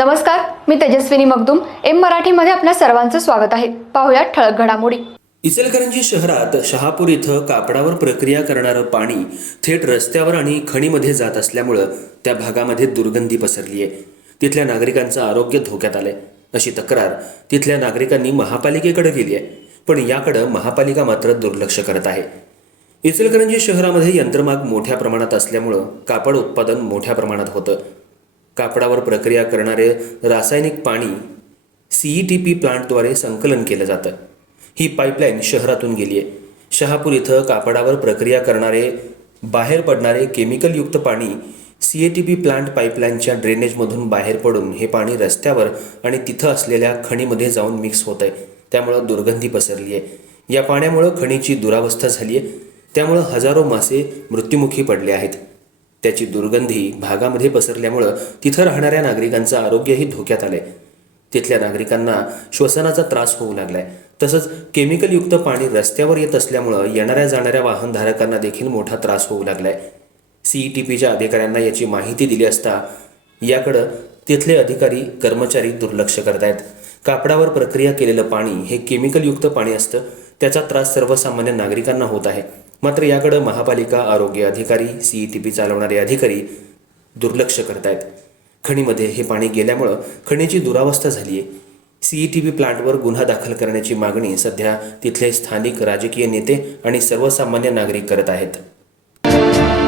नमस्कार मी तेजस्विनी मगदुम. एम मराठीमध्ये आपल्या सर्वांचं स्वागत आहे. पाहुयात ठळक घडामोडी. इचलकरंजी शहरात शहापूर इथं कापडावर प्रक्रिया करणारं पाणी थेट रस्त्यावर आणि खणीमध्ये जात असल्यामुळं त्या भागामध्ये दुर्गंधी पसरली आहे तिथल्या नागरिकांचं आरोग्य धोक्यात आलंय. अशी तक्रार तिथल्या नागरिकांनी महापालिकेकडे केली आहे पण याकडं महापालिका मात्र दुर्लक्ष करत आहे. इचलकरंजी शहरामध्ये यंत्रमाग मोठ्या प्रमाणात असल्यामुळं कापड उत्पादन मोठ्या प्रमाणात होतं. कापडावर प्रक्रिया करणारे रासायनिक पाणी सीई टी पी प्लांटद्वारे संकलन केलं जातं. ही पाईपलाईन शहरातून गेली आहे. शहापूर इथं कापडावर प्रक्रिया करणारे बाहेर पडणारे केमिकलयुक्त पाणी C A T P plant पाईपलाईनच्या ड्रेनेजमधून बाहेर पडून हे पाणी रस्त्यावर आणि तिथं असलेल्या खणीमध्ये जाऊन मिक्स होत आहे त्यामुळं दुर्गंधी पसरली आहे. या पाण्यामुळं खणीची दुरावस्था झाली आहे. त्यामुळं हजारो मासे मृत्युमुखी पडले आहेत. त्याची दुर्गंधी भागामध्ये पसरल्यामुळं तिथं राहणाऱ्या नागरिकांचं आरोग्यही धोक्यात आलंय. तिथल्या नागरिकांना श्वसनाचा त्रास होऊ लागलाय. तसंच केमिकलयुक्त पाणी रस्त्यावर येत असल्यामुळं येणाऱ्या जाणाऱ्या वाहनधारकांना देखील मोठा त्रास होऊ लागलाय. सीई टी पीच्या अधिकाऱ्यांना याची माहिती दिली असता याकडं तिथले अधिकारी कर्मचारी दुर्लक्ष करतायत. कापडावर प्रक्रिया केलेलं पाणी हे केमिकलयुक्त पाणी असतं. त्याचा त्रास सर्वसामान्य नागरिकांना होत आहे. मात्र याकडं महापालिका आरोग्य अधिकारी सीई टी पी चालवणारे अधिकारी दुर्लक्ष करतायत. खणीमध्ये हे पाणी गेल्यामुळं खणीची दुरावस्था झाली आहे सीई टी पी प्लांटवर गुन्हा दाखल करण्याची मागणी सध्या तिथले स्थानिक राजकीय नेते आणि सर्वसामान्य नागरिक करत आहेत.